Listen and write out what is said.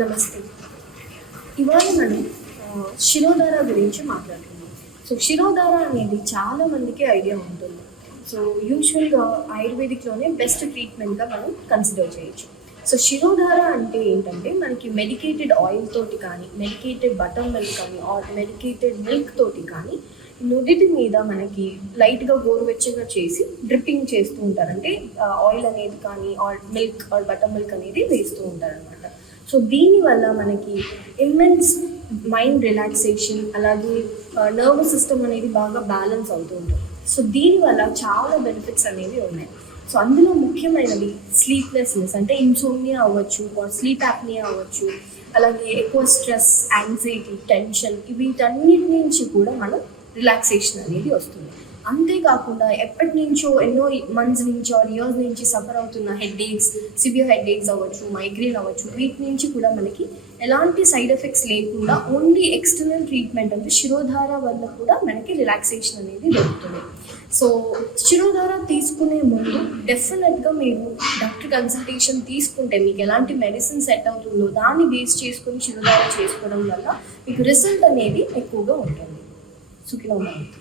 నమస్తే. ఇవాళ మనం శిరోధార గురించి మాట్లాడుతున్నాం. సో శిరోధార అనేది చాలా మందికి ఐడియా ఉంటుంది. సో యూజువల్గా ఆయుర్వేదిక్లోనే బెస్ట్ ట్రీట్మెంట్గా మనం కన్సిడర్ చేయొచ్చు. సో శిరోధార అంటే ఏంటంటే మనకి మెడికేటెడ్ ఆయిల్ తోటి కానీ, మెడికేటెడ్ బటర్ మిల్క్ కానీ, ఆర్ మెడికేటెడ్ మిల్క్ తోటి కానీ నుదిటి మీద మనకి లైట్గా గోరువెచ్చగా చేసి డ్రిప్పింగ్ చేస్తూ ఉంటారు. అంటే ఆయిల్ అనేది కానీ are milk are butter milk అనేది వేస్తూ ఉంటారనమాట. సో దీనివల్ల మనకి ఇమ్మెన్స్ మైండ్ రిలాక్సేషన్, అలాగే నర్వస్ సిస్టమ్ అనేది బాగా బ్యాలెన్స్ అవుతూ ఉంటుంది. సో దీనివల్ల చాలా బెనిఫిట్స్ అనేవి ఉన్నాయి. సో అందులో ముఖ్యమైనవి స్లీప్లెస్నెస్, అంటే ఇన్సోమ్నియా అవ్వచ్చు, స్లీప్ యాప్నియా అవ్వచ్చు, అలాగే ఎక్కువ స్ట్రెస్, యాంగ్జైటీ, టెన్షన్, వీటన్నిటి నుంచి కూడా మనం రిలాక్సేషన్ అనేది వస్తుంది. అంతేకాకుండా ఎప్పటి నుంచో ఎన్నో మంత్స్ నుంచి ఆర్ ఇయర్స్ నుంచి సఫర్ అవుతున్న హెడ్ఏక్స్, సివియర్ హెడ్ఏక్స్ అవ్వచ్చు, మైగ్రేన్ అవ్వచ్చు, వీటి నుంచి కూడా మనకి ఎలాంటి సైడ్ ఎఫెక్ట్స్ లేకుండా ఓన్లీ ఎక్స్టర్నల్ ట్రీట్మెంట్ అంటే శిరోధార వల్ల కూడా మనకి రిలాక్సేషన్ అనేది దొరుకుతుంది. సో శిరోధార తీసుకునే ముందు డెఫినెట్గా మీరు డాక్టర్ కన్సల్టేషన్ తీసుకుంటే మీకు ఎలాంటి మెడిసిన్ సెట్ అవుతుందో దాన్ని బేస్ చేసుకుని శిరోధార చేసుకోవడం వల్ల మీకు రిజల్ట్ అనేది ఎక్కువగా ఉంటుంది. సుఖినో భవంతు.